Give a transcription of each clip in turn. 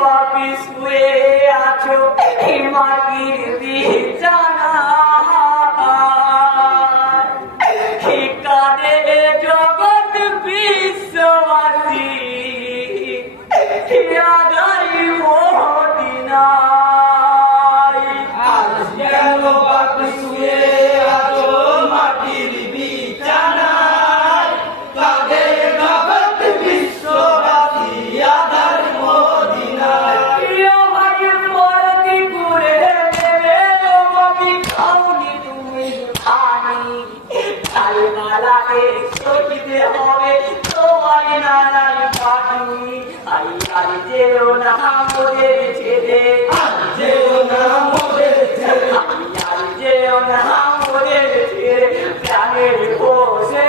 পাপি শুয়ে আছো এই মাটির বিছানা কাঁদে জগৎ বিশ্ববাসী আদারি মদিনায় আজ কেন পাপি শুয়ে আছো মাটির বিছানায় কাঁদে জগৎ বিশ্ববাসী আদার মদিনায় যেও না মোদের ছেড়ে যেও না মোদের ছেড়ে যেও না মোদের ছেড়ে প্রাণের বসে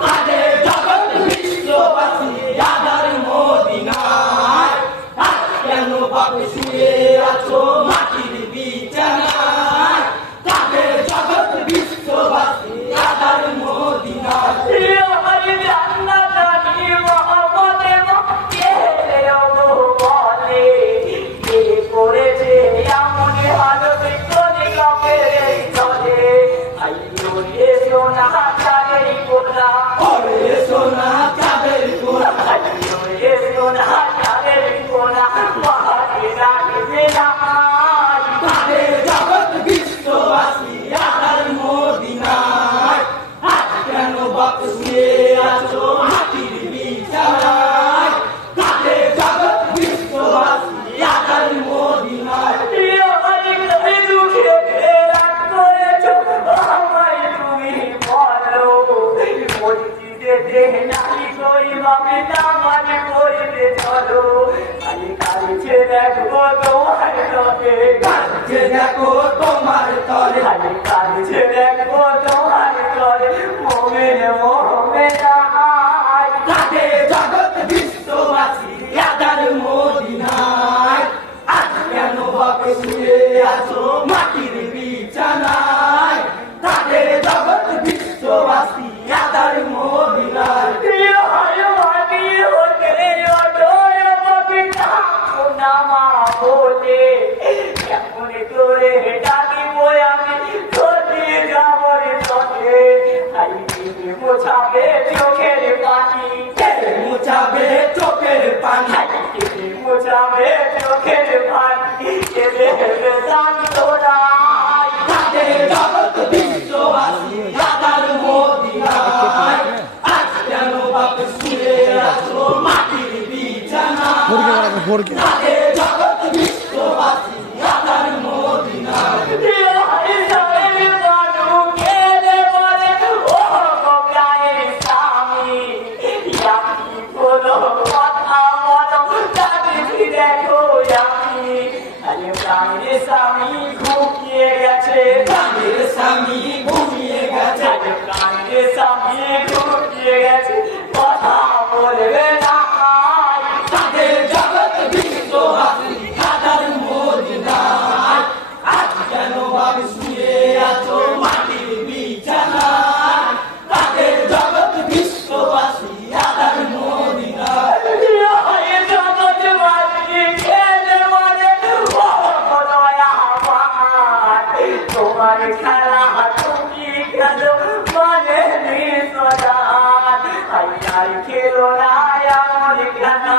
কাঁদে জগৎ বিশ্ববাসী আদার মদিনায় আজ কেন পাপি শুয়ে আছো মাটির বিছানায় কাঁদে জগৎ বিশ্ববাসী আদার মদিনায় করেছে এমন হালত কোনে কাপের চলে আইয়ো সোনা চাঁদের কোনা ওরে সোনা চাঁদের কোনা আইয়ো সোনা চাঁদের কোনা বাহারে রাখবে না কাঁদে জগৎ বিশ্ববাসী আদার মদিনায় আজ কেন পাপি শুয়ে আছো মাটির বিছানায় কাঁদে জগৎ বিশ্ববাসী আদার মদিনায় দেখো তোমার তলে কাঁদছে দেখো তোমার তলে কাঁদছে দেখো তোমার তলে মোমেন কাঁদে জগৎ বিশ্ববাসী আদার মদিনায় আজ কেন পাপি শুয়ে আছো মাটির বিছানায় কাঁদে জগৎ বিশ্ববাসী আদার মদিনায় নামা বলে কেমন করে ডাকিব আমি ধরে যাবর পথে মোছাবে চোখের পানি মুছাবে চোখের পানি মোছাবে চোখের পানি কেঁদে সান্তনায় কাঁদে জগৎ বিশ্ববাসী আদার মদিনায় আজ কেন পাপি শুয়ে আছো মাটির বিছানায় কাঁদে জগৎ বিশ্ববাসী আদার মদিনায় স্বামী ঘুমিয়ে গেছে প্রাণের স্বামী ঘুমিয়ে গেছে প্রাণের স্বামী ঘুমিয়ে গেছে কথা বলবে না কাঁদে জগৎ বিশ্ববাসী আদার মদিনায় আজ কেন পাপি শুয়ে আছো মাটির বিছানায় কাঁদে জগৎ বিশ্ববাসী আদার মদিনায় তোমার খেলা তুমি খেলো মানে নিঃসদান খেলো না এমন খেলা